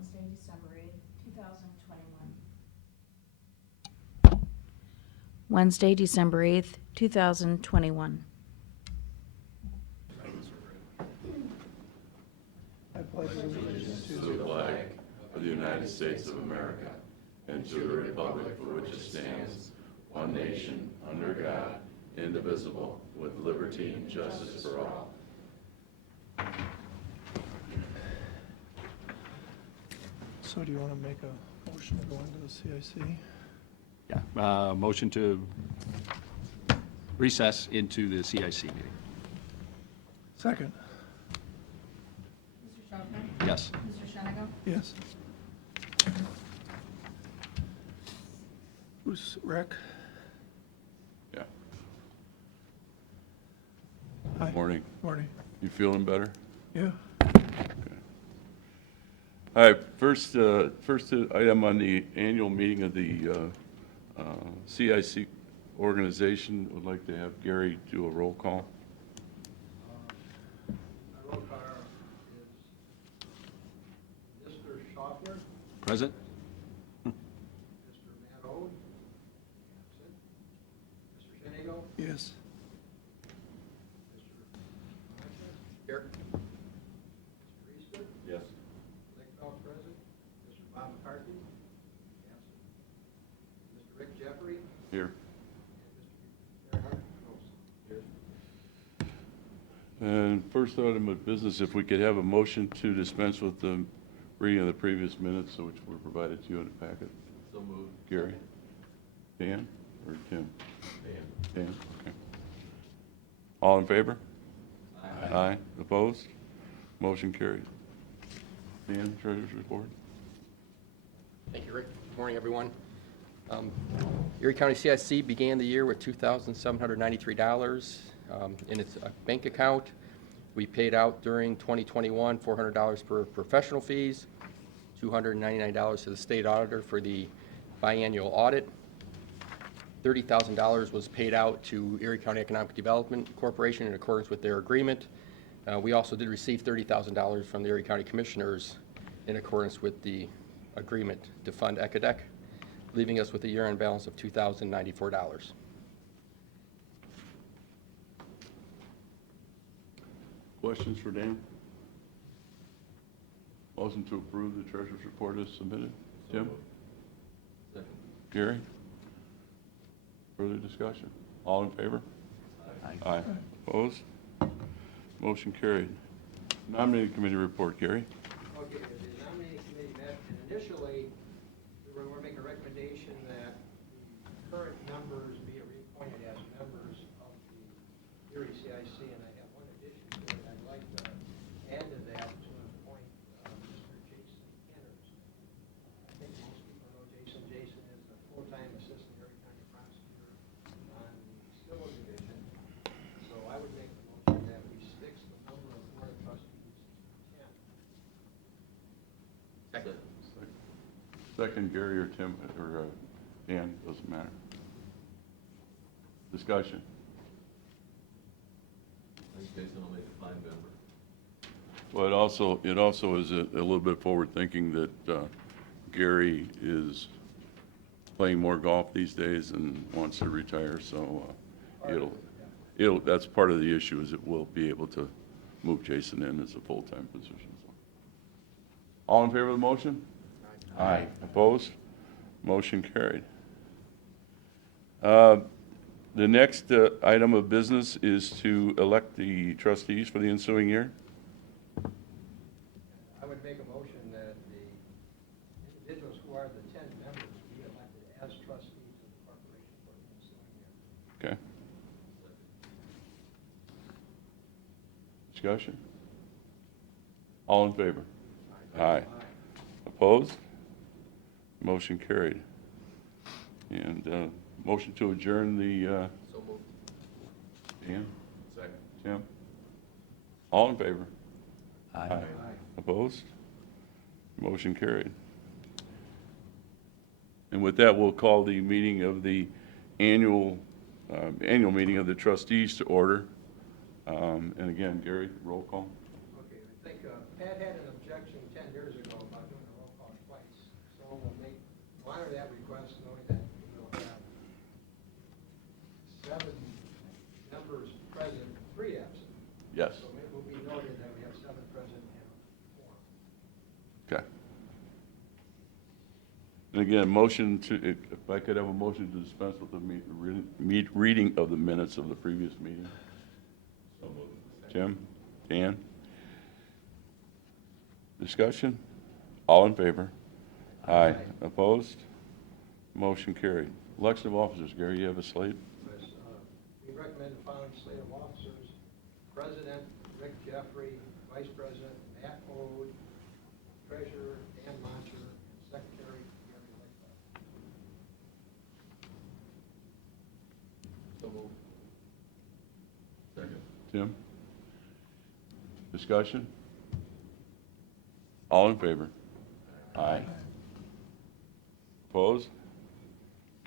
Wednesday, December 8th, 2021. Wednesday, December 8th, 2021. I pledge allegiance To the flag of the United States of America and to the republic for which it stands, one nation, under God, indivisible, with liberty and justice for all. So do you want to make a motion to go into the CIC? Yeah, motion to recess into the CIC meeting. Second. Mr. Schaffner? Yes. Mr. Shenago? Yes. Who's rec? Yeah. Hi. Morning. Morning. You feeling better? Yeah. All right, first item on the annual meeting of the CIC organization, would like to have Gary do a roll call. My roll call is Mr. Schaffner, Present? Mr. Matt Ode, absent, Mr. Shenago, Yes. Mr. Monson, here, Mr. Easter, Yes. Lichtfeld present, Mr. Bob McCarthy, absent, Mr. Rick Jeffrey, Here. and Mr. Gerhard Olson. Here. And first item of business, if we could have a motion to dispense with the reading of the previous minutes, which were provided to you in the packet. So moved. Gary? Dan or Tim? Dan. Dan, okay. All in favor? Aye. Aye. Opposed? Motion carried. Dan, Treasurer's Report? Thank you, Rick. Good morning, everyone. Erie County CIC began the year with $2,793 in its bank account. We paid out during 2021 $400 for professional fees, $299 to the state auditor for the biannual audit. $30,000 was paid out to Erie County Economic Development Corporation in accordance with their agreement. We also did receive $30,000 from the Erie County Commissioners in accordance with the agreement to fund ECADEC, leaving us with a year-end balance of $2,094. Questions for Dan? Motion to approve the Treasurer's Report is submitted. Tim? Second. Gary? Further discussion? All in favor? Aye. Opposed? Motion carried. Nominating Committee Report, Gary? Okay, the nominating committee met, and initially, we were making a recommendation that the current members be reappointed as members of the Erie CIC, and I have one addition to it. I'd like to add to that to appoint Mr. Jason Henners. I think most people know Jason. Jason is a full-time assistant Erie County prosecutor on the civil division. So I would make the motion that we fix the number of board of trustees to 10. Second. Second, Gary or Tim, or Dan, doesn't matter. Discussion? I think Jason will make a fine member. Well, it also is a little bit forward-thinking that Gary is playing more golf these days and wants to retire, so that's part of the issue, is it will be able to move Jason in as a full-time position. All in favor of the motion? Aye. Opposed? Motion carried. The next item of business is to elect the trustees for the ensuing year. I would make a motion that the individuals who are the 10 members be elected as trustees of the corporation for the ensuing year. Okay. Discussion? All in favor? Aye. Opposed? Motion carried. And motion to adjourn the, So moved. Dan? Second. Tim? All in favor? Aye. Opposed? Motion carried. And with that, we'll call the meeting of the annual meeting of the trustees to order. And again, Gary, roll call. Okay, I think Pat had an objection 10 years ago about doing a roll Yes. So it will be noted that we have 7 present and a quorum. Okay. And again, motion to, if I could have a motion to dispense with the reading of the minutes of the previous meeting. Jim? Dan? Discussion? All in favor? Aye. Opposed? Motion carried. Election of officers. Gary, you have a slate? Yes, we recommend the following slate of officers: President, Rick Jeffrey; Vice President, Matt Ode; Treasurer, Dan Moncher; and Secretary, Gary Lightfoot. So moved. Second. Tim? Discussion? All in favor? Aye. Opposed?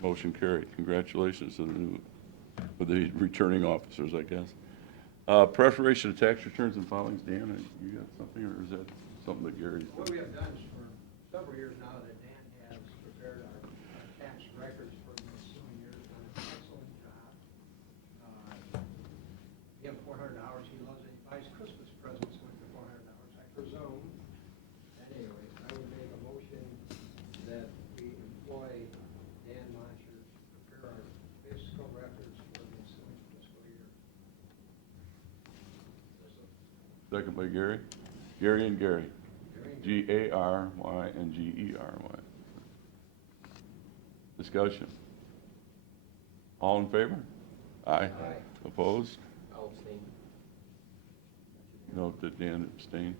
Motion carried. Congratulations to the new, for the returning officers, I guess. Preparation of tax returns and filings. Dan, you got something, or is that something that Gary's What doing? we have done is for several years now that Dan has prepared our tax records for the ensuing years, done an excellent job. We have $400. He loves it. He buys Christmas presents with the $400, I presume. Anyway, I would make a motion that we employ Dan Moncher to prepare our fiscal records for the ensuing fiscal year. Second by Gary. Gary and Gary. Gary? G-A-R-Y and G-E-R-Y. Discussion. All in favor? Aye. Aye. Opposed? I'll abstain. Note that Dan abstained.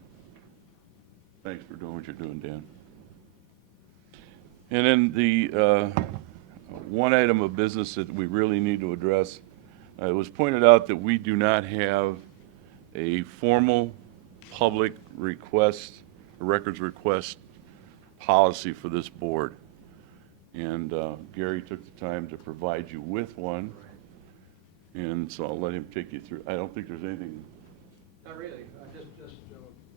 Thanks for doing what you're doing, Dan. And then the one item of business that we really need to address, it was pointed out that we do not have a formal public request, records request policy for this board. And Gary took the time to provide you with one, and so I'll let him take you through. I don't think there's anything. Not really, just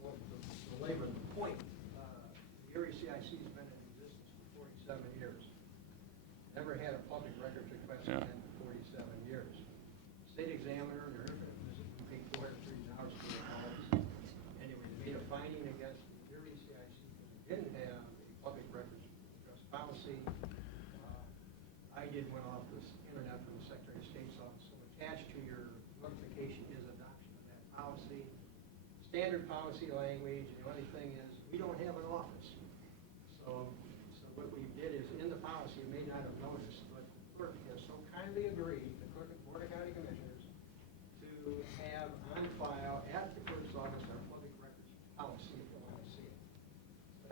want to belabor the point. The Erie CIC has been in existence for 47 years. Never had a public records request Yeah. in 47 years. State examiner, they're going to visit, we paid $403 for the policy. Anyway, they made a finding against the Erie CIC because we didn't have a public records request policy. I did one off the internet from the Secretary of State's office, so attached to your notification is adoption of that policy. Standard policy language, and the only thing is, we don't have an office. So what we did is, in the policy, you may not have noticed, but the clerk has so kindly agreed, the clerk of the Board of County Commissioners, to have on file at the clerk's office our public records policy if you want to see it.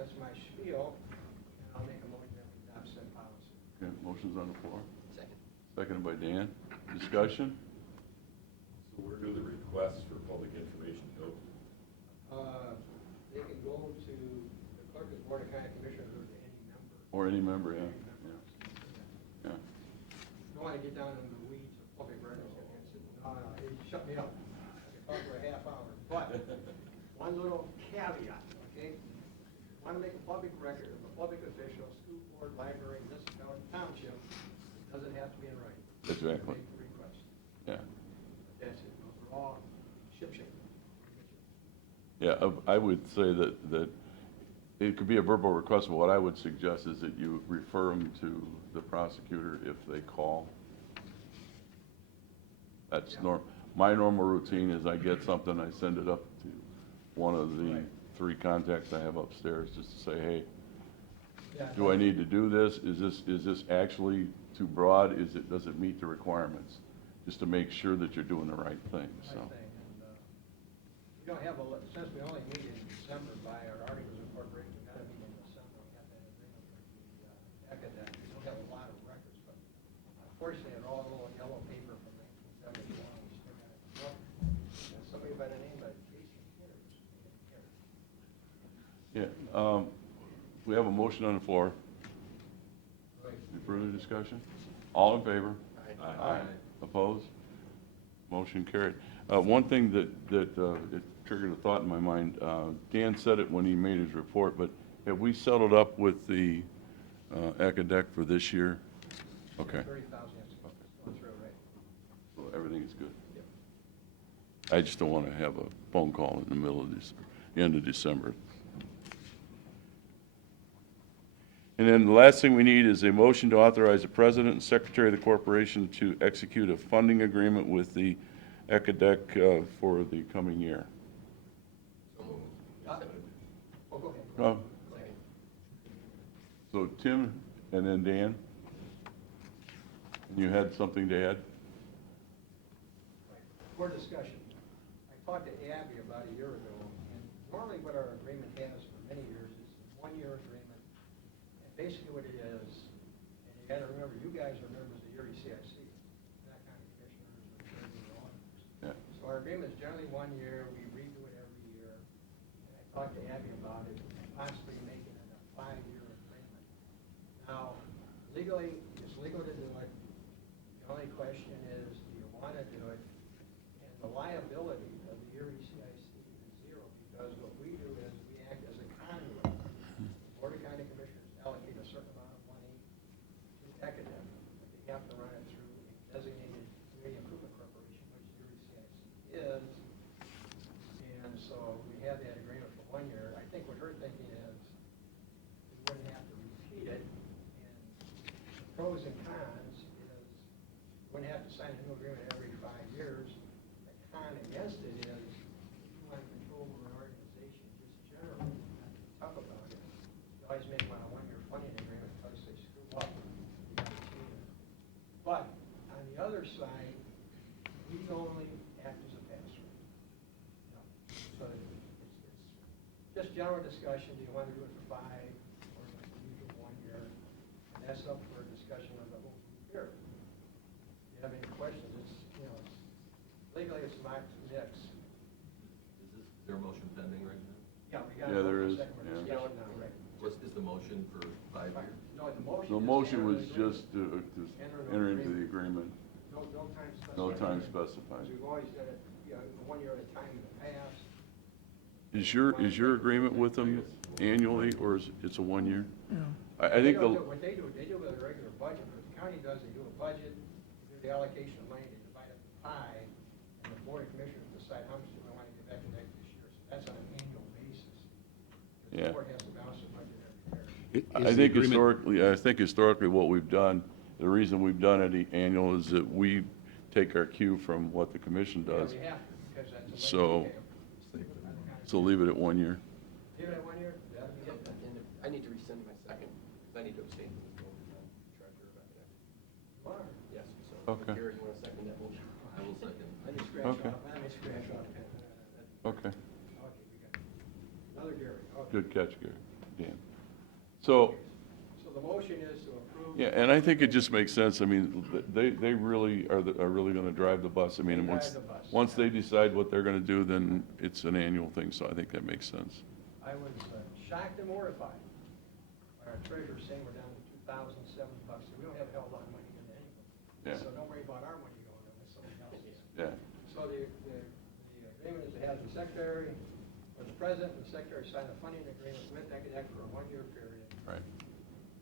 That's my spiel, and I'll make a motion that we adopt said policy. Okay, motion's on the floor. Second. Seconded by Dan. Discussion? So where do the requests for public information go? They can go to the clerk of the Board of County Commissioners or to any member. Or any member, yeah. Any member. Yeah. Don't want to get down in the weeds of public records. No, it shut me up. I could talk for a half hour. But, one little caveat, okay? Want to make a public record of a public official, school board, library, municipality, township, doesn't have to be in writing. Exactly. Make the request. Yeah. That's it. Those are all ship. Yeah, I would say that it could be a verbal request, but what I would suggest is that you refer them to the prosecutor if they call. That's my normal routine is I get something, I send it up to one of the 3 contacts I have upstairs, just to say, hey, Yeah, do I need to do this? Is this actually too broad? Does it meet the requirements? Just to make sure that you're doing the right thing, so. Right thing. And we don't have since we only meet in December by our articles of incorporation, we gotta meet in December, we got that agreement with the academic. We don't have a lot of records, but unfortunately, they're all little yellow paper from 1971. We still got it. And somebody by the name of Jason Kinners. Yeah, we have a motion on the floor. Right. Any further discussion? All in favor? Aye. Opposed? Motion carried. One thing that it triggered a thought in my mind, Dan said it when he made his report, but have we settled up with the academic for this year? Okay, 30,000, yes, going through, right? so everything is good. Yep. I just don't want to have a phone call in the middle of this, end of December. And then the last thing we need is a motion to authorize the president and secretary of the corporation to execute a funding agreement with the ECADEC for the coming year. Oh, go ahead. Oh. So Tim and then Dan. You had something to add? For discussion, I talked to Abby about a year ago, and normally what our agreement has for many years is a one-year agreement. And basically what it is, and you gotta remember, you guys are members of the Erie CIC, not county commissioners or treasurers or auditors. Yeah. So our agreement is generally 1 year, we redo it every year. And I talked to Abby about it, possibly making it a 5-year agreement. Now, legally, it's legal to do it. The only question is, do you want to do it? And the liability of the Erie CIC is zero, because what we do is we act as a conduit. The Board of County Commissioners allocate a certain amount of money to ECADEC, but they have to run it through a designated community improvement corporation, which the Erie CIC is. And so we have that agreement for 1 year. I think what her thinking is, we wouldn't have to repeat it. And the pros and cons is, we wouldn't have to sign a new agreement every 5 years. The con against it is, if you want control over an organization just generally, not to be tough about it, you always make one a 1-year funding agreement because they screw up. You gotta change it. But on the other side, we only act as a pass-through. So it's just general discussion, do you want to do it for 5, or do you do 1 year? And that's up for discussion of the whole group here. If you have any questions, it's, legally it's not mix. Is there a motion pending right now? Yeah, we got. Yeah, there is, Second yeah. discussion now, right? Is the motion for 5 years? No, the motion. The is motion enter was the agreement. just to enter into the agreement, No time specified. no time specified. We've always done it, 1 year at a time in the past. Is your agreement with them annually, or is it's a 1 year? Yeah. I They think don't the, do- What they do with a regular budget, what the county does, they do a budget, they do the allocation of money, they divide up the pie, and the board of commissioners decide how much do they want to give back to next year. So that's on an annual basis. Yeah. The board has to balance the budget every year. Is I the think agreement- historically what we've done, the reason we've done it annual is that we take our cue from what the commission does. Yeah, we have to, because that's a So- lengthy So leave it at 1 year. Leave it at 1 year, that'll be it. And I need to rescind my second, because I need to abstain from the vote as treasurer of ECADEC. You are. Yes, so. Okay. Gary, you want to second that motion? I will second. Let me scratch Okay. off, let me scratch off. Okay, Okay, we got another Gary. Okay. good catch, Gary, Dan. So, So the motion is to approve. yeah, and I think it just makes sense. I mean, they really are really going to drive the bus. I mean, They once, drive the bus. once they decide what they're going to do, then it's an annual thing, so I think that makes sense. I was shocked and mortified by our treasurer saying we're down to $2,007. We don't have a hell of a lot of money in it anyway. Yeah. So don't worry about our money going unless somebody else's. Yeah, So the agreement is to have the secretary, or the president and the secretary sign a funding agreement with ECADEC for a 1-year period. right.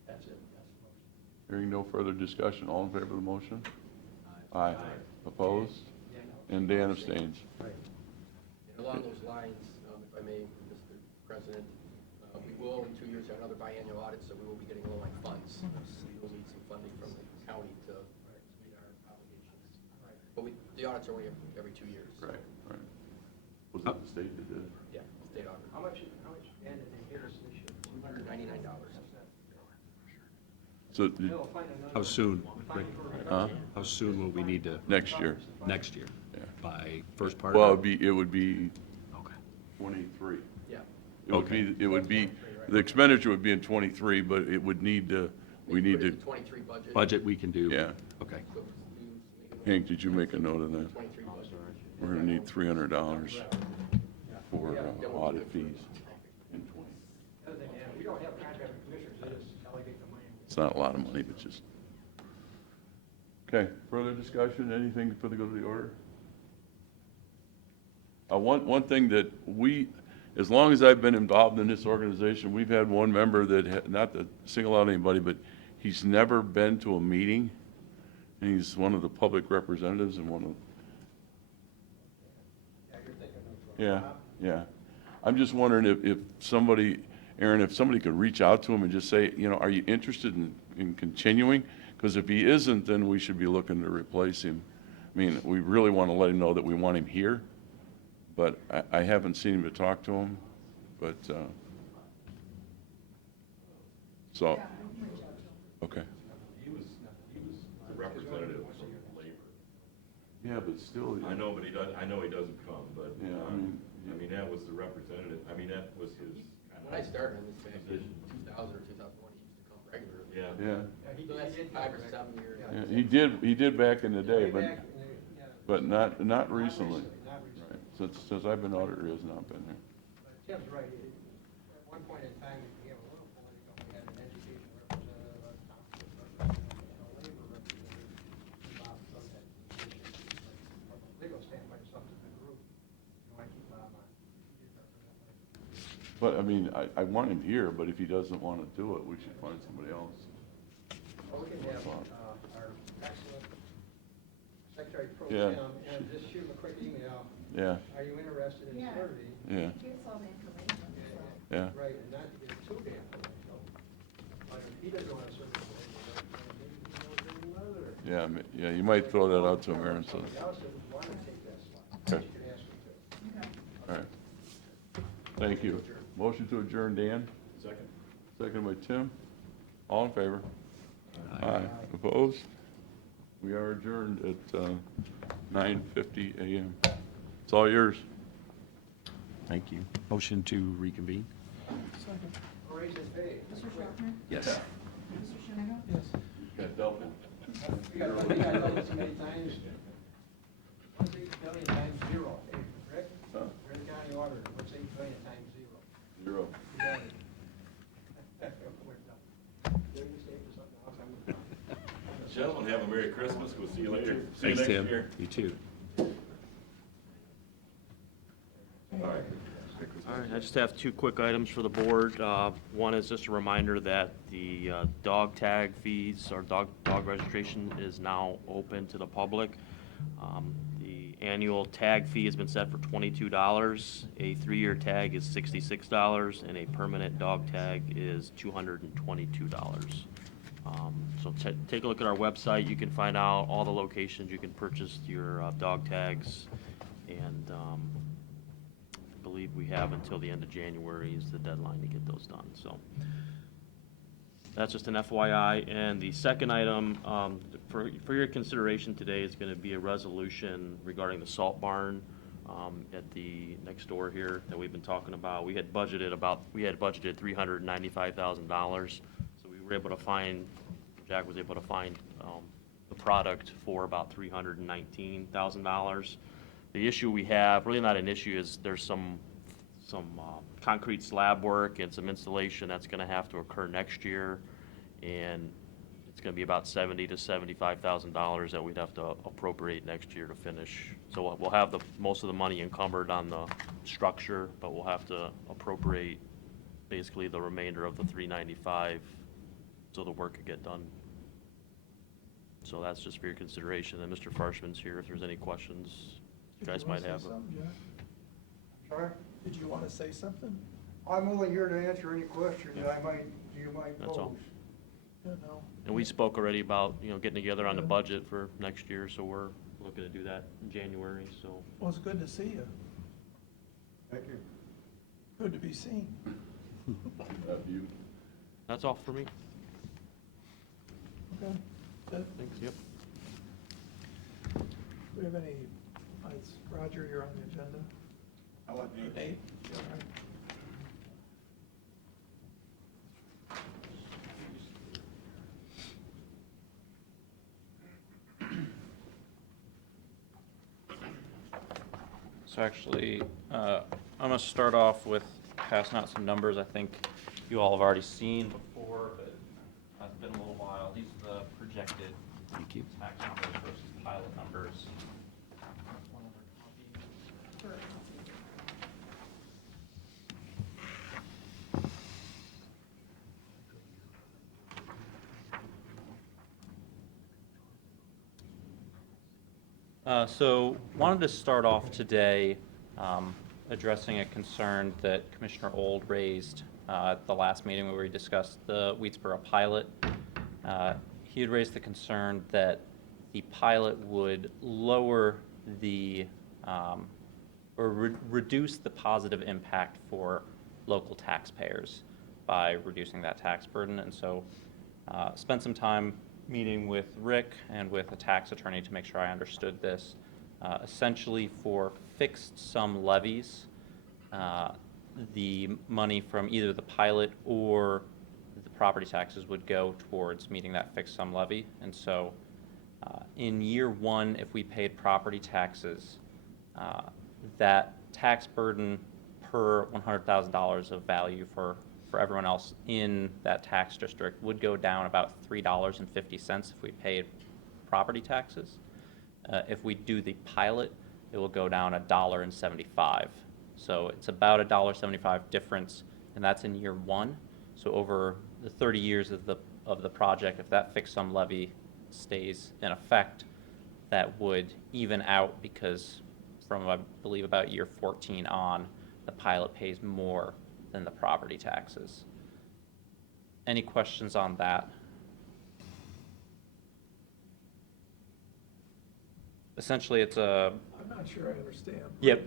That's it, that's the motion. Hearing no further discussion, all in favor of the motion? Aye. Opposed? And Dan abstains. Right. And along those lines, if I may, Mr. President, we will in 2 years have another biannual audit, so we will be getting low on funds. We will need some funding from the county to meet our obligations. Right. But the audits are only every 2 years. Right, right. Was it the state that did it? Yeah, state audit. How much, Dan, did they give us this year? $299. So, They'll find another- How soon, Rick? huh? How soon will we need to, Next year, next year? yeah. By first part Well, of it would be Okay. 23. Yeah. It would be, the expenditure would be in 23, but it would need to, we need Put it to, in the 23 budget. Budget we can do? yeah. Okay. So we make Hank, did you make a note of that? 23 budget. We're gonna need $300 for audit fees. Other than that, we don't have contract with commissioners, they just allocate the money. It's not a lot of money, but just. Okay, further discussion, anything for the good of the order? One thing that as long as I've been involved in this organization, we've had one member that, not to single out anybody, but he's never been to a meeting, and he's one of the public representatives and one of, Yeah, yeah. I'm just wondering if somebody, Aaron, if somebody could reach out to him and just say, you know, are you interested in continuing? Because if he isn't, then we should be looking to replace him. I mean, we really want to let him know that we want him here, but I haven't seen him to talk to him, but, so, okay. He was the representative from labor. Yeah, but still. I know, but I know he doesn't come, but, Yeah, I mean, that was the representative, I mean, that was his kind When I of. started in this back in 2000 or 2001, he used to come regularly. Yeah. Yeah, So that's 5 or 7 years. yeah, he did back in the day, Way but, back in the- yeah, but not recently. Not recently. Right, since I've been auditor, he has not been there. But Tim's right. At one point in time, we became a little political. We had an education representative, a township representative, and a labor representative. Bob took that position. But from a legal standpoint, it's up to the group. You want to keep Bob on. He did represent labor. But, I mean, I want him here, but if he doesn't want to do it, we should find somebody else. Well, we can have our excellent Secretary Pro Yeah. Tem, and just shoot him a quick email. Yeah, Are you interested in Yeah. serving? yeah, Here's all the information. yeah. Right, and not to get too damn political. But if he doesn't want to serve, maybe he knows another. Yeah, you might throw that out to him, Aaron, so, Somebody else that would want to take that slot. Okay. You can ask him to. all right. Thank you. Motion to adjourn, Dan? Second. Second by Tim. All in favor? Aye. Opposed? We are adjourned at 9:50 a.m. It's all yours. Thank you. Motion to reconvene? Second. Raise his pay. Mr. Schaffner? Yes. Mr. Shinnick? Yes. Got Delphin. We got told it so many times. 1.8 billion times zero. Hey, Rick, Huh? you're the county auditor. What's 8 billion times zero? Zero. You got it. We're done. Did you say for something else? I'm- Gentlemen, have a Merry Christmas, we'll see you later. See you Thanks, next Tim. year. You too. All right. All right, I just have two quick items for the board. One is just a reminder that the dog tag fees or dog registration is now open to the public. The annual tag fee has been set for $22. A 3-year tag is $66, and a permanent dog tag is $222. So take a look at our website. You can find out all the locations you can purchase your dog tags, and I believe we have until the end of January is the deadline to get those done, so. That's just an FYI, and the second item, for your consideration today is gonna be a resolution regarding the salt barn, at the next door here that we've been talking about. We had budgeted $395,000, so we were able to find, Jack was able to find, the product for about $319,000. The issue we have, really not an issue, is there's some concrete slab work and some installation that's gonna have to occur next year, and it's gonna be about $70,000 to $75,000 that we'd have to appropriate next year to finish. So we'll have most of the money encumbered on the structure, but we'll have to appropriate basically the remainder of the $395 so the work could get done. So that's just for your consideration, and Mr. Farshman's here if there's any questions you guys might have. Sorry? Did you want to say something? I'm only here to answer any questions that you might That's all. pose. Yeah, no. And we spoke already about, getting together on the budget for next year, so we're looking to do that in January, so. Well, it's good to see you. Thank you. Good to be seen. You. That's all for me. Okay. Good. Thanks, yep. Do we have any, Roger, you're on the agenda? I'll let Nate. Nate? All right. So actually, I'm going to start off with passing out some numbers I think you all have already seen before, but it's been a little while. These are the projected Thank you. tax numbers versus pilot numbers. One other copy. So wanted to start off today, addressing a concern that Commissioner Old raised at the last meeting where we discussed the Weedsboro pilot. He had raised the concern that the pilot would lower the, reduce the positive impact for local taxpayers by reducing that tax burden. And so spent some time meeting with Rick and with a tax attorney to make sure I understood this. Essentially, for fixed sum levies, the money from either the pilot or the property taxes would go towards meeting that fixed sum levy. And so in year one, if we paid property taxes, that tax burden per $100,000 of value for everyone else in that tax district would go down about $3.50 if we paid property taxes. If we do the pilot, it will go down $1.75. So it's about a $1.75 difference, and that's in year one. So over the 30 years of the project, if that fixed sum levy stays in effect, that would even out, because from, I believe, about year 14 on, the pilot pays more than the property taxes. Any questions on that? Essentially, it's a... I'm not sure I understand. Yep.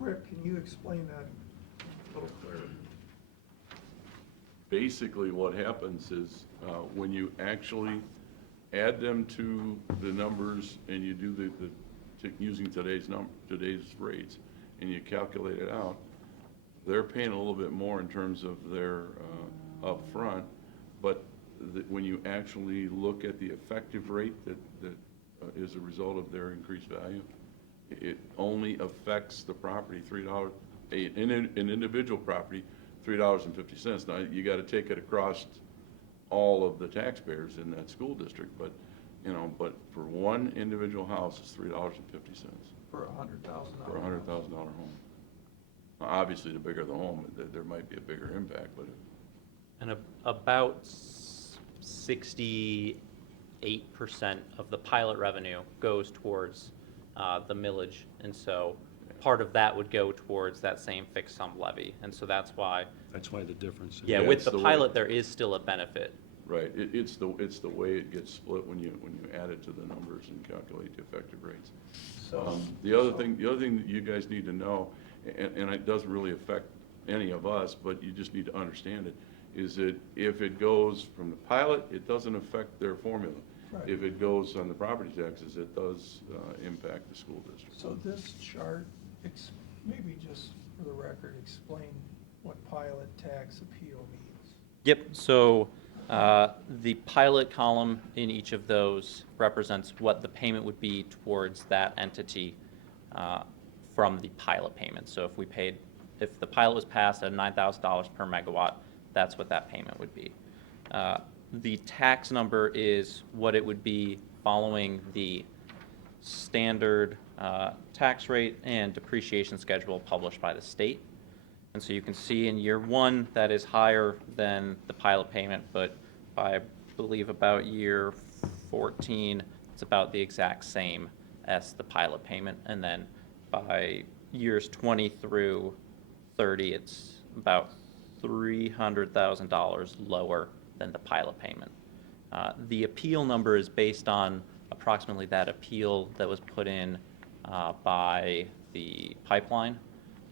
Rick, can you explain that a little clearer? Basically, what happens is when you actually add them to the numbers and you do using today's rates, and you calculate it out, they're paying a little bit more in terms of their upfront, but when you actually look at the effective rate that is a result of their increased value, it only affects the property $3, an individual property, $3.50. Now, you got to take it across all of the taxpayers in that school district, but for one individual house, it's $3.50 For $100,000. for a $100,000 home. Now, obviously, the bigger the home, there might be a bigger impact, but And about 68% of the pilot revenue goes towards the millage, and so part of that would go towards that same fixed sum levy, and so that's why. That's why the difference. Yeah, Yeah, with it's the the way- pilot, there is still a benefit. right, it's the way it gets split when you add it to the numbers and calculate the effective rates. The other thing that you guys need to know, and it doesn't really affect any of us, but you just need to understand it, is that if it goes from the pilot, it doesn't affect their formula. Right. If it goes on the property taxes, it does impact the school district. So this chart, maybe just for the record, explain what pilot tax appeal means. Yep, so the pilot column in each of those represents what the payment would be towards that entity from the pilot payment. So if the pilot was passed at $9,000 per megawatt, that's what that payment would be. The tax number is what it would be following the standard tax rate and depreciation schedule published by the state. And so you can see in year one, that is higher than the pilot payment, but by, I believe, about year 14, it's about the exact same as the pilot payment. And then by years 20 through 30, it's about $300,000 lower than the pilot payment. The appeal number is based on approximately that appeal that was put in by the pipeline.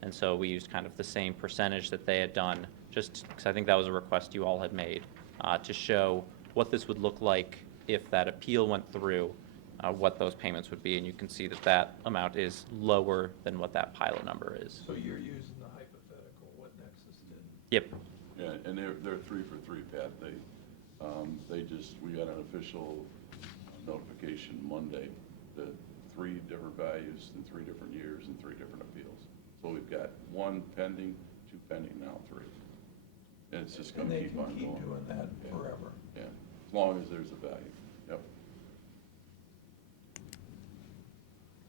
And so we used kind of the same percentage that they had done, just because I think that was a request you all had made, to show what this would look like if that appeal went through, what those payments would be. And you can see that that amount is lower than what that pilot number is. So you're using the hypothetical, what Nexus did. Yep. Yeah, and they're 3 for 3, Pat. We got an official notification Monday that 3 different values in 3 different years and 3 different appeals. So we've got 1 pending, 2 pending, now 3. And it's just gonna keep on going. And they can keep doing that Yeah. forever. Yeah, as long as there's a value, yep.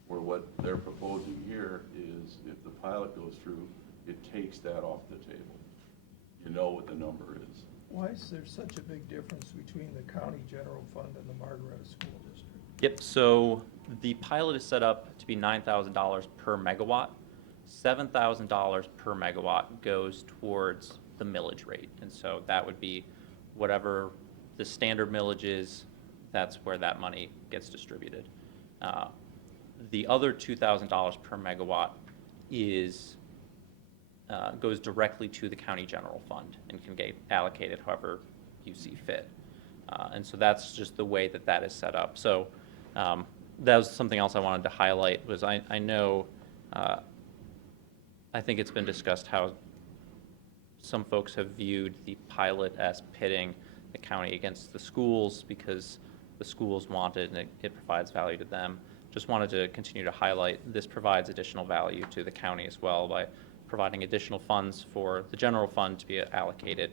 Where what they're proposing here is if the pilot goes through, it takes that off the table. You know what the number is. Why is there such a big difference between the county general fund and the Margaretta School District? Yep, so the pilot is set up to be $9,000 per megawatt. $7,000 per megawatt goes towards the millage rate. And so that would be whatever the standard millage is, that's where that money gets distributed. The other $2,000 per megawatt is goes directly to the county general fund and can get allocated however you see fit. And so that's just the way that that is set up. So that was something else I wanted to highlight was I know, I think it's been discussed how some folks have viewed the pilot as pitting the county against the schools because the schools want it and it provides value to them. Just wanted to continue to highlight this provides additional value to the county as well by providing additional funds for the general fund to be allocated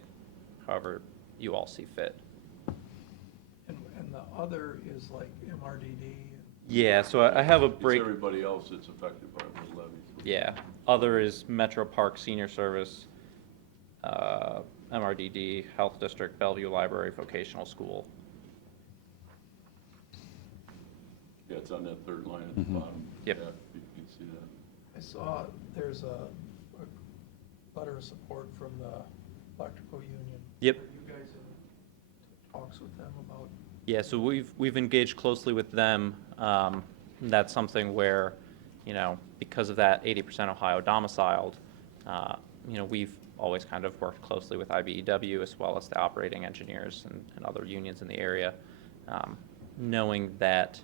however you all see fit. And the other is like MRDD. Yeah, so I have a It's break. everybody else that's affected by those levies. Yeah, other is Metro Park Senior Service, MRDD, Health District, Bellevue Library, Vocational School. Yeah, it's on that third line at the bottom. Yep. Yeah, you can see that. I saw there's a letter of support from the electrical union. Yep. Are you guys in talks with them about? Yeah, so we've engaged closely with them. That's something where, you know, because of that 80% Ohio domiciled, you know, we've always kind of worked closely with IBEW as well as the operating engineers and other unions in the area, knowing that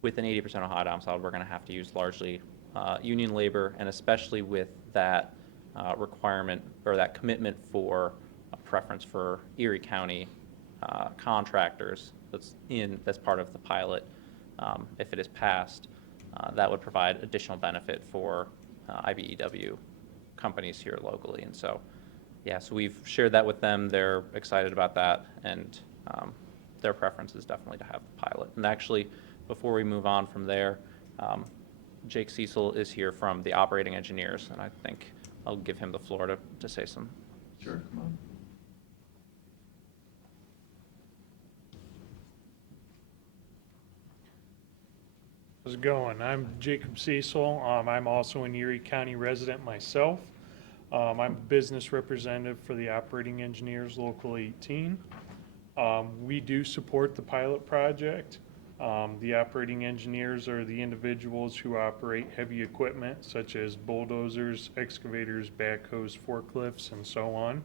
with an 80% Ohio domiciled, we're going to have to use largely union labor, and especially with that requirement or that commitment for a preference for Erie County contractors that's part of the pilot. If it is passed, that would provide additional benefit for IBEW companies here locally. And so, yeah, so we've shared that with them. They're excited about that, and their preference is definitely to have the pilot. And actually, before we move on from there, Jake Cecil is here from the operating engineers, and I think I'll give him the floor to say some. Sure. Come on. How's it going? I'm Jacob Cecil. I'm also an Erie County resident myself. I'm a business representative for the operating engineers, Local 18. We do support the pilot project. The operating engineers are the individuals who operate heavy equipment such as bulldozers, excavators, backhoes, forklifts, and so on.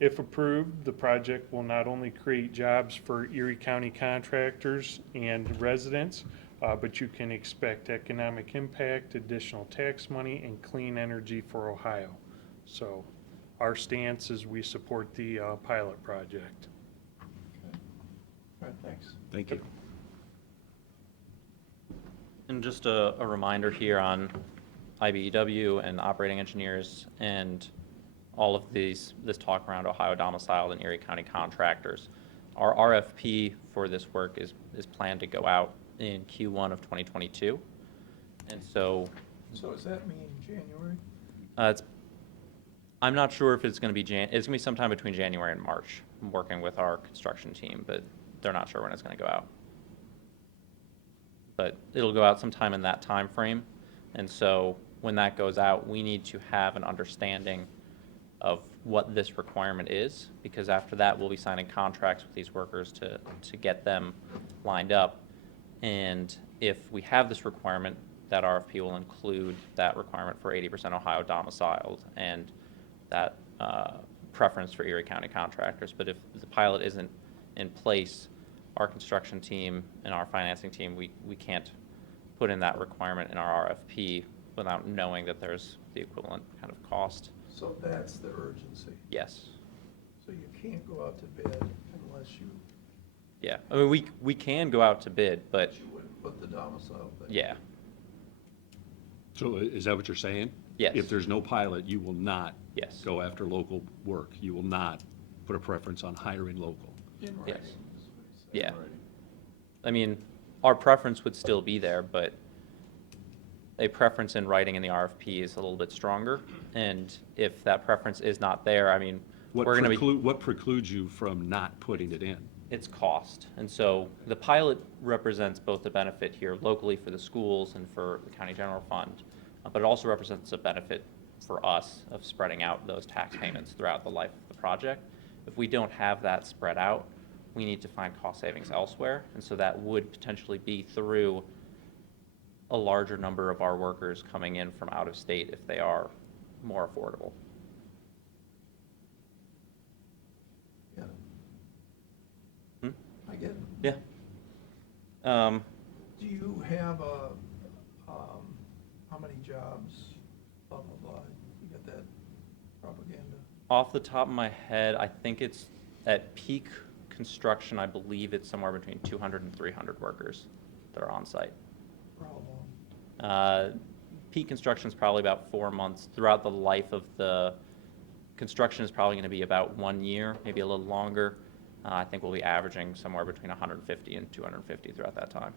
If approved, the project will not only create jobs for Erie County contractors and residents, but you can expect economic impact, additional tax money, and clean energy for Ohio. So our stance is we support the pilot project. All right, thanks. Thank you. And just a reminder here on IBEW and operating engineers and all of this talk around Ohio domiciled and Erie County contractors. Our RFP for this work is planned to go out in Q1 of 2022. And so So does that mean January? I'm not sure if it's going to be it's going to be sometime between January and March. I'm working with our construction team, but they're not sure when it's going to go out. But it'll go out sometime in that time frame. And so when that goes out, we need to have an understanding of what this requirement is, because after that we'll be signing contracts with these workers to get them lined up. And if we have this requirement, that RFP will include that requirement for 80% Ohio domiciled and that preference for Erie County contractors. But if the pilot isn't in place, our construction team and our financing team, we can't put in that requirement in our RFP without knowing that there's the equivalent kind of cost. So that's the urgency. Yes. So you can't go out to bid unless you, Yeah. I mean, we can go out to bid, but you wouldn't put the domicile thing. yeah. So is that what you're saying? Yes. If there's no pilot, you will not Yes. go after local work. You will not put a preference on hiring local. In Yes. writing is what he's saying. Yeah. Alrighty. I mean, our preference would still be there, but a preference in writing in the RFP is a little bit stronger. And if that preference is not there, I mean, What we're going to be, precludes you from not putting it in? it's cost. And so the pilot represents both the benefit here locally for the schools and for the county general fund, but it also represents a benefit for us of spreading out those tax payments throughout the life of the project. If we don't have that spread out, we need to find cost savings elsewhere. And so that would potentially be through a larger number of our workers coming in from out of state if they are more affordable. Yeah. Hmm? I get it. Yeah. Do you have how many jobs, blah, blah, blah? You got that propaganda? Off the top of my head, I think it's at peak construction, I believe it's somewhere between 200 and 300 workers that are on site. For how long? Peak construction is probably about 4 months. Throughout the life of the construction is probably going to be about 1 year, maybe a little longer. I think we'll be averaging somewhere between 150 and 250 throughout that time.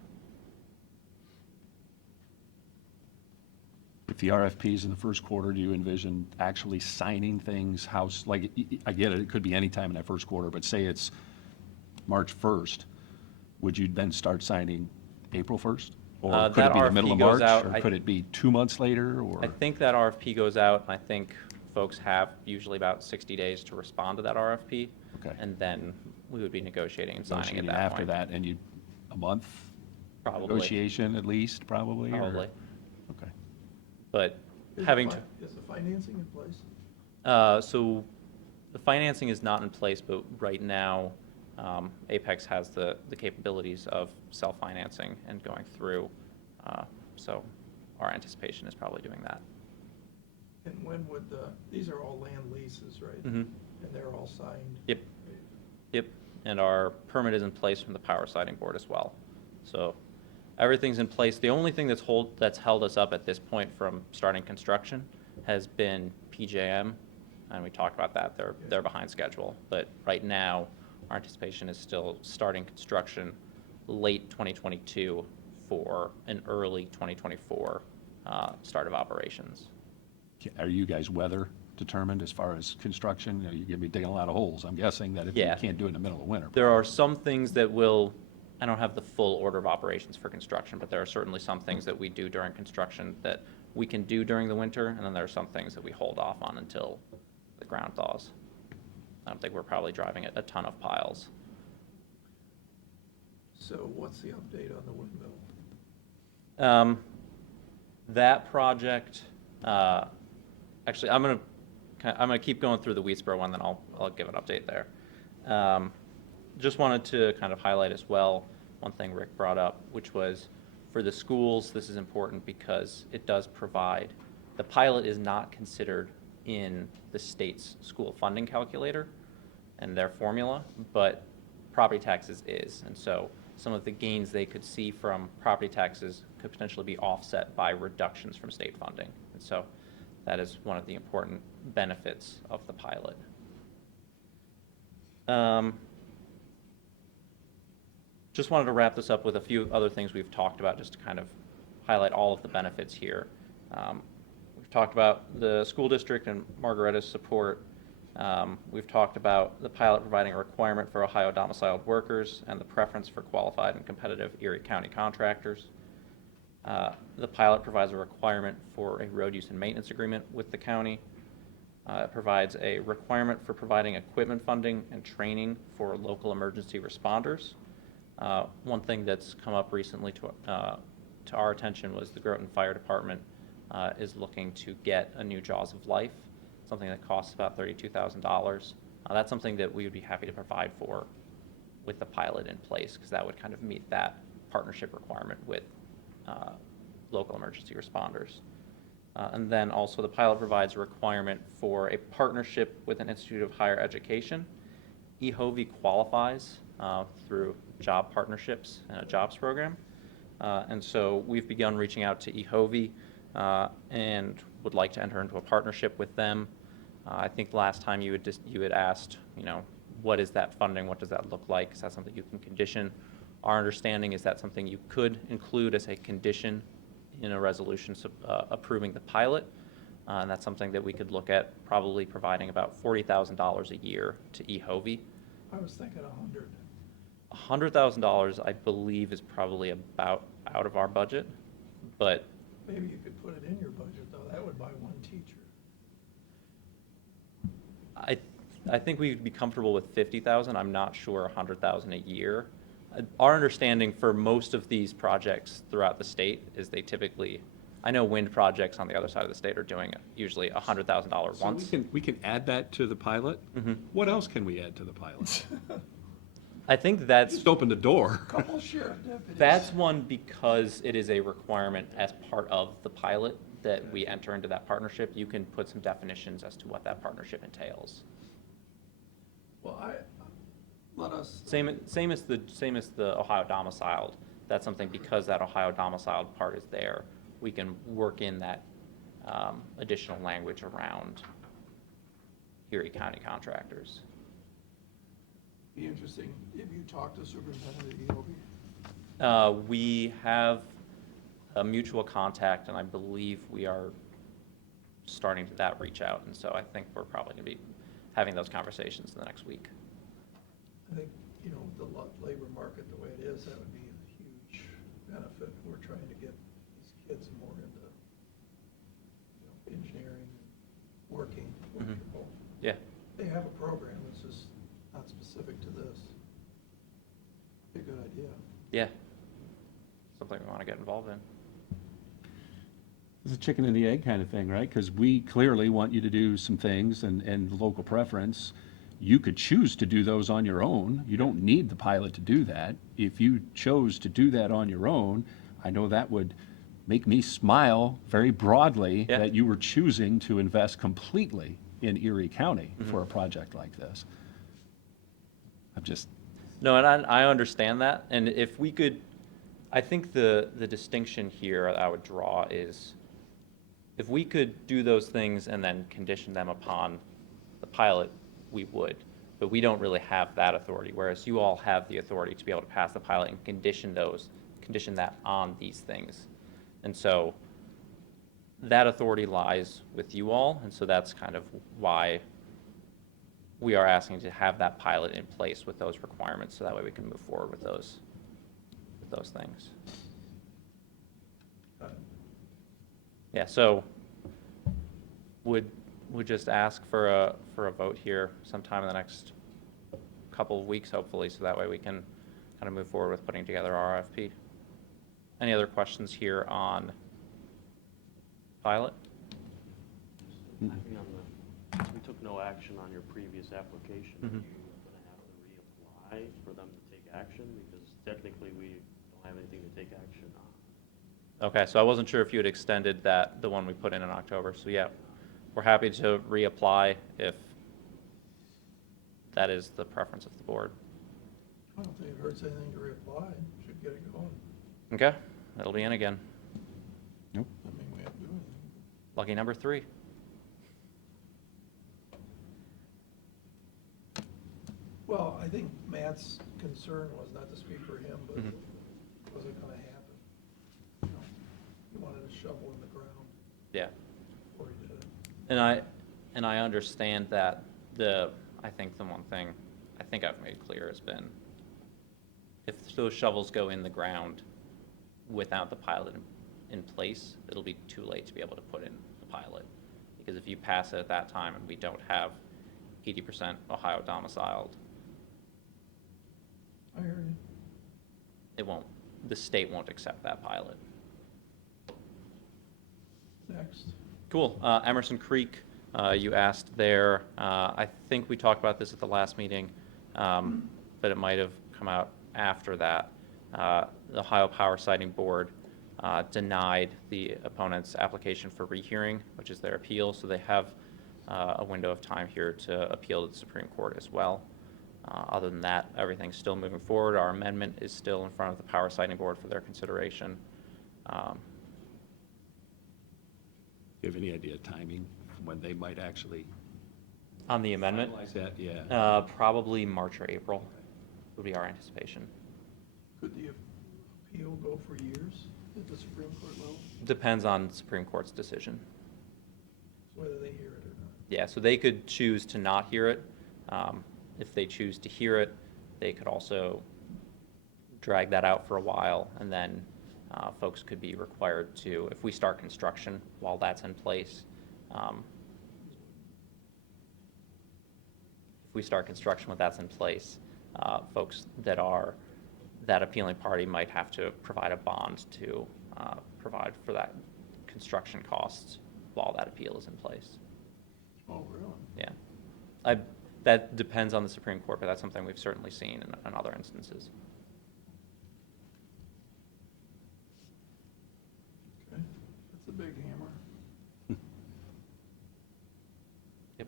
If the RFP is in the first quarter, do you envision actually signing things, like, I get it, it could be any time in that first quarter, but say it's March 1st, would you then start signing April 1st? Or could That it be the middle RFP of goes March? out, Or I- could it be 2 months later, or? I think that RFP goes out, and I think folks have usually about 60 days to respond to that RFP. Okay. And then we would be negotiating and signing at Negotiating that after point. that, and a month? Probably. Negotiation at least, probably? or- Probably. Okay. But Is having the to. Is the financing in place? So the financing is not in place, but right now, Apex has the capabilities of self-financing and going through. So our anticipation is probably doing that. And when would these are all land leases, right? Mhm. And they're all signed? Yep. Yep. And our permit is in place from the Power Siting Board as well. So everything's in place. The only thing that's held us up at this point from starting construction has been PJM, and we talked about that. They're behind schedule. But right now, our anticipation is still starting construction late 2022 for an early 2024 start of operations. Are you guys weather determined as far as construction? You're going to be digging a lot of holes, I'm guessing, that if you Yeah. can't do it in the middle of winter. There are some things that I don't have the full order of operations for construction, but there are certainly some things that we do during construction that we can do during the winter, and then there are some things that we hold off on until the ground thaws. I don't think we're probably driving a ton of piles. So what's the update on the windmill? That project, actually, I'm gonna keep going through the Weedsboro one, then I'll give an update there. Just wanted to kind of highlight as well, one thing Rick brought up, which was for the schools, this is important because it does provide, the pilot is not considered in the state's school funding calculator and their formula, but property taxes is. And so some of the gains they could see from property taxes could potentially be offset by reductions from state funding. And so that is one of the important benefits of the pilot. Just wanted to wrap this up with a few other things we've talked about, just to kind of highlight all of the benefits here. We've talked about the school district and Margaretta's support. We've talked about the pilot providing a requirement for Ohio domiciled workers and the preference for qualified and competitive Erie County contractors. The pilot provides a requirement for a road use and maintenance agreement with the county. It provides a requirement for providing equipment funding and training for local emergency responders. One thing that's come up recently to our attention was the Groton Fire Department is looking to get a new Jaws of Life, something that costs about $32,000. That's something that we would be happy to provide for with the pilot in place, because that would kind of meet that partnership requirement with local emergency responders. And then also the pilot provides a requirement for a partnership with an institute of higher education. EHOVI qualifies through job partnerships and a jobs program. And so we've begun reaching out to EHOVI and would like to enter into a partnership with them. I think last time you had asked, what is that funding? What does that look like? Is that something you can condition? Our understanding is that something you could include as a condition in a resolution approving the pilot. And that's something that we could look at probably providing about $40,000 a year to EHOVI. I was thinking 100. $100,000, I believe, is probably about out of our budget, but Maybe you could put it in your budget, though. That would buy one teacher. I think we'd be comfortable with 50,000. I'm not sure 100,000 a year. Our understanding for most of these projects throughout the state is they typically, I know wind projects on the other side of the state are doing usually $100,000 So once. we can add that to the pilot? Mhm. What else can we add to the pilot? I think that's, Just open the door. Couple sheriff deputies. that's one because it is a requirement as part of the pilot that we enter into that partnership. You can put some definitions as to what that partnership entails. Well, let us. Same as the Ohio domiciled. That's something, because that Ohio domiciled part is there, we can work in that additional language around Erie County contractors. Be interesting if you talk to Superintendent Eoby. We have a mutual contact, and I believe we are starting to reach out, and so I think we're probably going to be having those conversations in the next week. I think, the labor market, the way it is, that would be a huge benefit. We're trying to get these kids more into, engineering, working with Mhm. people. Yeah. They have a program, it's just not specific to this. Be a good idea. Yeah. Something we want to get involved in. It's a chicken and the egg kind of thing, right? Because we clearly want you to do some things and local preference. You could choose to do those on your own. You don't need the pilot to do that. If you chose to do that on your own, I know that would make me smile very broadly Yeah. that you were choosing to invest completely in Erie County Mhm. for a project like this. I'm just, No, and I understand that, and if we could, I think the distinction here I would draw is, if we could do those things and then condition them upon the pilot, we would, but we don't really have that authority, whereas you all have the authority to be able to pass the pilot and condition that on these things. And so that authority lies with you all, and so that's kind of why we are asking to have that pilot in place with those requirements, so that way we can move forward with those things. Yeah, so would just ask for a vote here sometime in the next couple of weeks, hopefully, so that way we can kind of move forward with putting together our RFP. Any other questions here on pilot? I think we took no action on your previous application. Are Mhm. you going to have to reapply for them to take action? Because technically, we don't have anything to take action on. Okay, so I wasn't sure if you had extended the one we put in October, so yeah, we're happy to reapply if that is the preference of the board. I don't think it hurts anything to reapply. Should get it going. Okay, that'll be in again. nope. I mean, we have to do anything. Lucky number 3. Well, I think Matt's concern was, not to speak for him, but Mhm. was it gonna happen? He wanted a shovel in the ground Yeah. before he did it. And I understand that I think the one thing I think I've made clear has been, if those shovels go in the ground without the pilot in place, it'll be too late to be able to put in the pilot. Because if you pass it at that time and we don't have 80% Ohio domiciled, I hear you. the state won't accept that pilot. Next. Cool. Emerson Creek, you asked there. I think we talked about this at the last meeting, but it might have come out after that. The Ohio Power Siting Board denied the opponent's application for rehearing, which is their appeal, so they have a window of time here to appeal to the Supreme Court as well. Other than that, everything's still moving forward. Our amendment is still in front of the Power Siting Board for their consideration. You have any idea of timing, when they might actually On the amendment, finalize that? Yeah. probably March or April would be our anticipation. Could the appeal go for years at the Supreme Court level? Depends on the Supreme Court's decision. Whether they hear it or not? Yeah, so they could choose to not hear it. If they choose to hear it, they could also drag that out for a while, and then folks could be required to, if we start construction while that's in place, if we start construction when that's in place, folks that appealing party might have to provide a bond to provide for that construction costs while that appeal is in place. Oh, really? Yeah. That depends on the Supreme Court, but that's something we've certainly seen in other instances. Okay, that's a big hammer. Yep.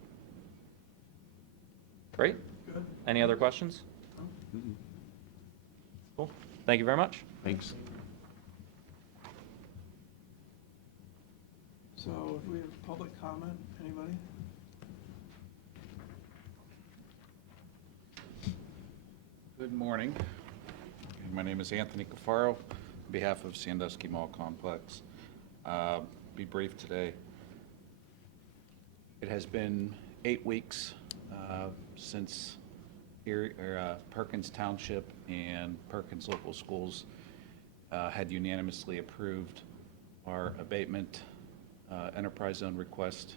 Great. Good. Any other questions? Cool. Thank you very much. Thanks. So do we have public comment? Anybody? Good morning. My name is Anthony Cafaro, on behalf of Sandusky Mall Complex. Be brief today. It has been 8 weeks since Perkins Township and Perkins Local Schools had unanimously approved our abatement enterprise zone request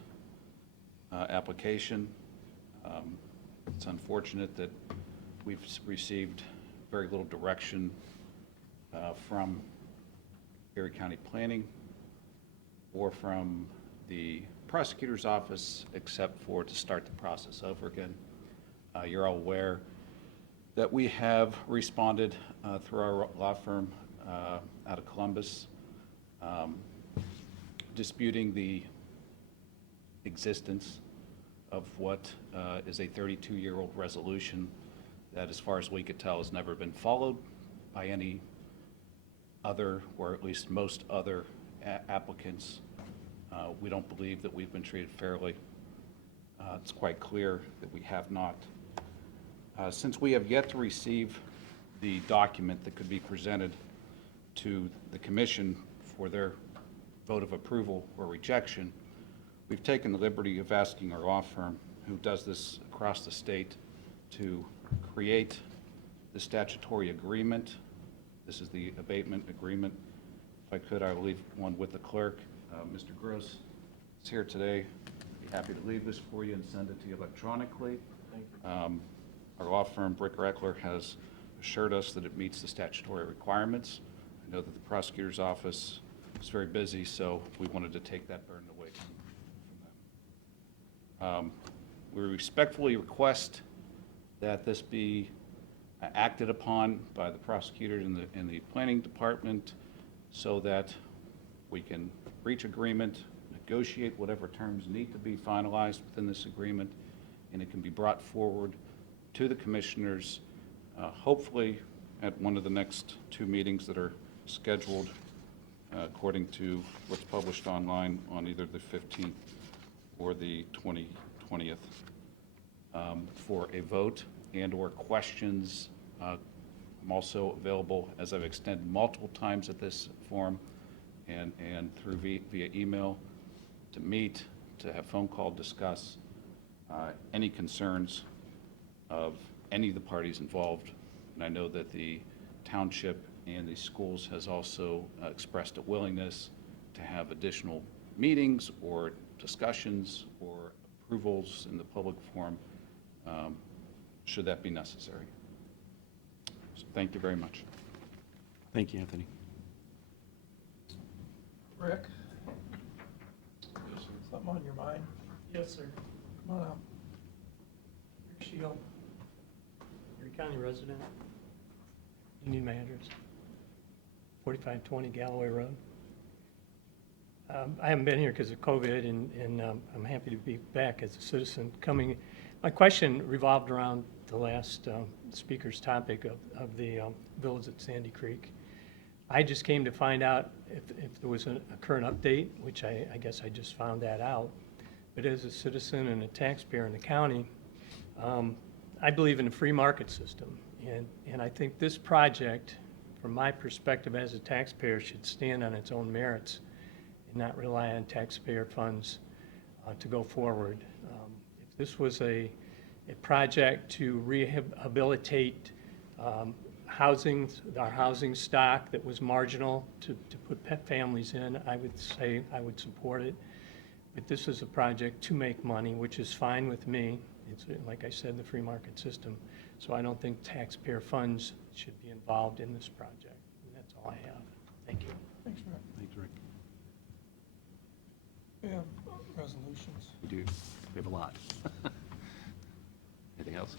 application. It's unfortunate that we've received very little direction from Erie County Planning or from the prosecutor's office, except for to start the process over again. You're all aware that we have responded through our law firm out of Columbus, disputing the existence of what is a 32-year-old resolution that, as far as we could tell, has never been followed by any other, or at least most other applicants. We don't believe that we've been treated fairly. It's quite clear that we have not. Since we have yet to receive the document that could be presented to the commission for their vote of approval or rejection, we've taken the liberty of asking our law firm, who does this across the state, to create the statutory agreement. This is the abatement agreement. If I could, I'll leave one with the clerk. Mr. Gross is here today. I'd be happy to leave this for you and send it to you electronically. Our law firm, Bricker Eckler, has assured us that it meets the statutory requirements. I know that the prosecutor's office is very busy, so we wanted to take that burden away from them. We respectfully request that this be acted upon by the prosecutors in the planning department so that we can reach agreement, negotiate whatever terms need to be finalized within this agreement, and it can be brought forward to the commissioners, hopefully at one of the next 2 meetings that are scheduled according to what's published online on either the 15th or the 20th for a vote and or questions. I'm also available, as I've extended multiple times at this forum and through via email, to meet, to have phone call, discuss any concerns of any of the parties involved. And I know that the township and the schools has also expressed a willingness to have additional meetings or discussions or approvals in the public forum, should that be necessary. So thank you very much. Thank you, Anthony. Rick? Something on your mind? Yes, sir. Come on up. Rick Shield, Erie County resident. You need my address? 4520 Galloway Road. I haven't been here because of COVID, and I'm happy to be back as a citizen coming. My question revolved around the last speaker's topic of the villas at Sandy Creek. I just came to find out if there was a current update, which I guess I just found that out. But as a citizen and a taxpayer in the county, I believe in a free market system. And I think this project, from my perspective as a taxpayer, should stand on its own merits and not rely on taxpayer funds to go forward. If this was a project to rehabilitate housing, our housing stock that was marginal to put pet families in, I would say I would support it. But this is a project to make money, which is fine with me. It's, like I said, the free market system. So I don't think taxpayer funds should be involved in this project. And that's all I have. Thank you. Thanks, Rick. Thanks, Rick. We have resolutions. We do. We have a lot. Anything else?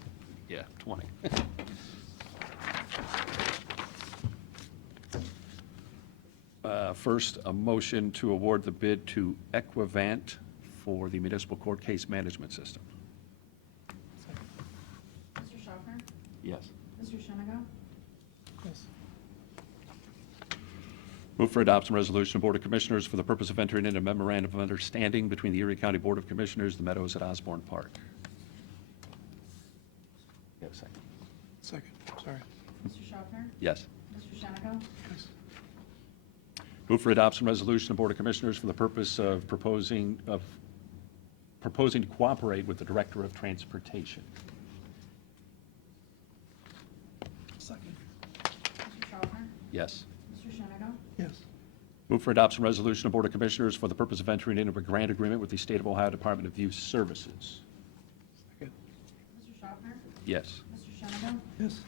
Yeah, 20. First, a motion to award the bid to Equivant for the municipal court case management system. Mr. Schaffner? Yes. Mr. Shenigo? Yes. Move for adoption resolution of Board of Commissioners for the purpose of entering into a memorandum of understanding between the Erie County Board of Commissioners, the Meadows at Osborne Park. You have a second? Second, sorry. Mr. Schaffner? Yes. Mr. Shenigo? Yes. Move for adoption resolution of Board of Commissioners for the purpose of proposing to cooperate with the Director of Transportation. Second. Mr. Schaffner? Yes. Mr. Shenigo? Yes. Move for adoption resolution of Board of Commissioners for the purpose of entering into a grant agreement with the State of Ohio Department of Youth Services. Second. Mr. Schaffner? Yes. Mr. Shenigo? Yes.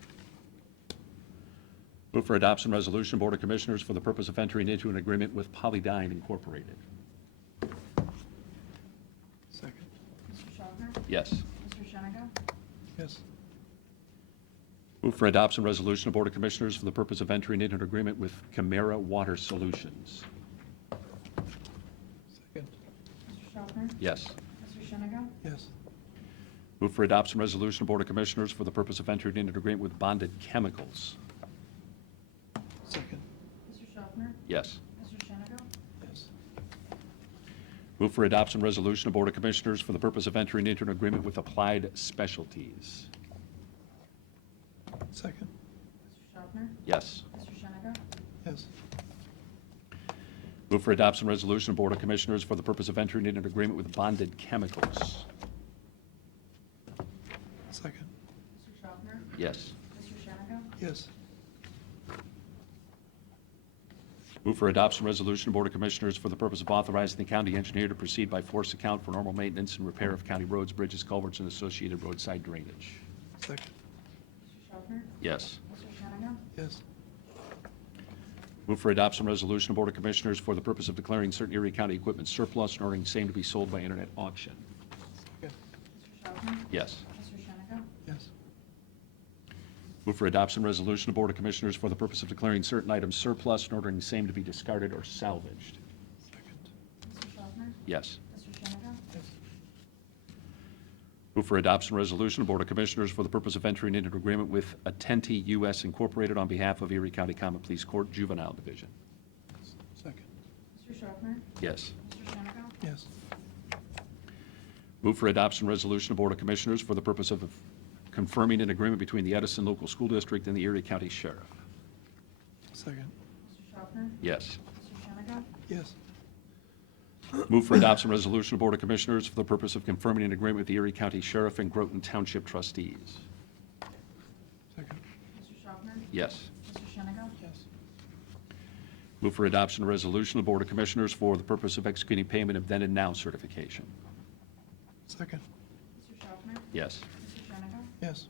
Move for adoption resolution of Board of Commissioners for the purpose of entering into an agreement with Polydyne Incorporated. Second. Mr. Schaffner? Yes. Mr. Shenigo? Yes. Move for adoption resolution of Board of Commissioners for the purpose of entering into an agreement with Chimera Water Solutions. Second. Mr. Schaffner? Yes. Mr. Shenigo? Yes. Move for adoption resolution of Board of Commissioners for the purpose of entering into an agreement with Bonded Chemicals. Second. Mr. Schaffner? Yes. Mr. Shenigo? Yes. Move for adoption resolution of Board of Commissioners for the purpose of entering into an agreement with Applied Specialties. Second. Mr. Schaffner? Yes. Mr. Shenigo? Yes. Move for adoption resolution of Board of Commissioners for the purpose of entering into an agreement with Bonded Chemicals. Second. Mr. Schaffner? Yes. Mr. Shenigo? Yes. Move for adoption resolution of Board of Commissioners for the purpose of authorizing the county engineer to proceed by force account for normal maintenance and repair of county roads, bridges, culverts, and associated roadside drainage. Second. Mr. Schaffner? Yes. Mr. Shenigo? Yes. Move for adoption resolution of Board of Commissioners for the purpose of declaring certain Erie County equipment surplus and ordering same to be sold by internet auction. Second. Mr. Schaffner? Yes. Mr. Shenigo? Yes. Move for adoption resolution of Board of Commissioners for the purpose of declaring certain items surplus and ordering same to be discarded or salvaged. Second. Mr. Schaffner? Yes. Mr. Shenigo? Yes. Move for adoption resolution of Board of Commissioners for the purpose of entering into an agreement with Attenti U.S. Incorporated on behalf of Erie County Common Pleas Court Juvenile Division. Second. Mr. Schaffner? Yes. Mr. Shenigo? Yes. Move for adoption resolution of Board of Commissioners for the purpose of confirming an agreement between the Edison Local School District and the Erie County Sheriff. Second. Mr. Schaffner? Yes. Mr. Shenigo? Yes. Move for adoption resolution of Board of Commissioners for the purpose of confirming an agreement with the Erie County Sheriff and Groton Township trustees. Second. Mr. Schaffner? Yes. Mr. Shenigo? Yes. Move for adoption of resolution of Board of Commissioners for the purpose of executing payment of then and now certification. Second. Mr. Schaffner? Yes. Mr. Shenigo? Yes.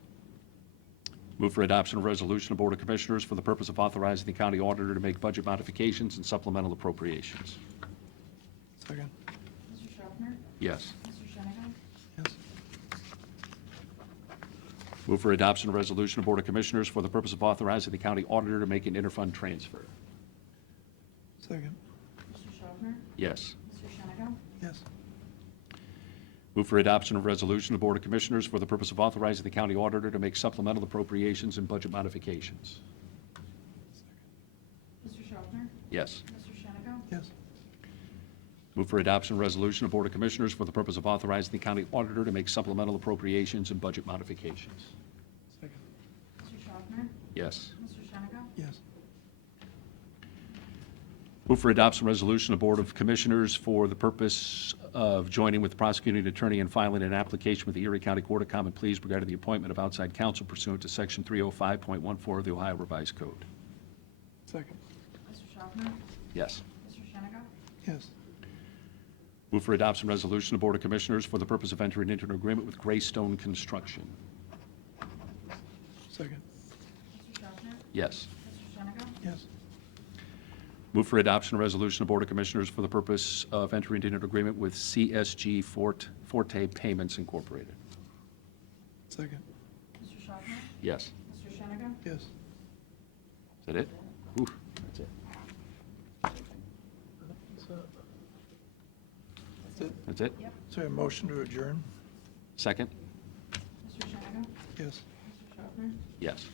Move for adoption of resolution of Board of Commissioners for the purpose of authorizing the county auditor to make budget modifications and supplemental appropriations. Second. Mr. Schaffner? Yes. Mr. Shenigo? Yes. Move for adoption of resolution of Board of Commissioners for the purpose of authorizing the county auditor to make an interfund transfer. Second. Mr. Schaffner? Yes. Mr. Shenigo? Yes. Move for adoption of resolution of Board of Commissioners for the purpose of authorizing the county auditor to make supplemental appropriations and budget modifications. Mr. Schaffner? Yes. Mr. Shenigo? Yes. Move for adoption of resolution of Board of Commissioners for the purpose of authorizing the county auditor to make supplemental appropriations and budget modifications. Second. Mr. Schaffner? Yes. Mr. Shenigo? Yes. Move for adoption resolution of Board of Commissioners for the purpose of joining with the prosecuting attorney and filing an application with the Erie County Court of Common Pleas regarding the appointment of outside counsel pursuant to Section 305.14 of the Ohio Revised Code. Second. Mr. Schaffner? Yes. Mr. Shennick? Yes. Move for adoption resolution of Board of Commissioners for the purpose of entering into an agreement with Greystone Construction. Second. Mr. Schaffner? Yes. Mr. Shennick? Yes. Move for adoption of resolution of Board of Commissioners for the purpose of entering into an agreement with CSG Forte Payments Incorporated. Second. Mr. Schaffner? Yes. Mr. Shennick? Yes. Is that it? Oof, that's it. That's it. That's it? Yep. Is there a motion to adjourn? Second? Mr. Shennick? Yes. Mr. Schaffner? Yes.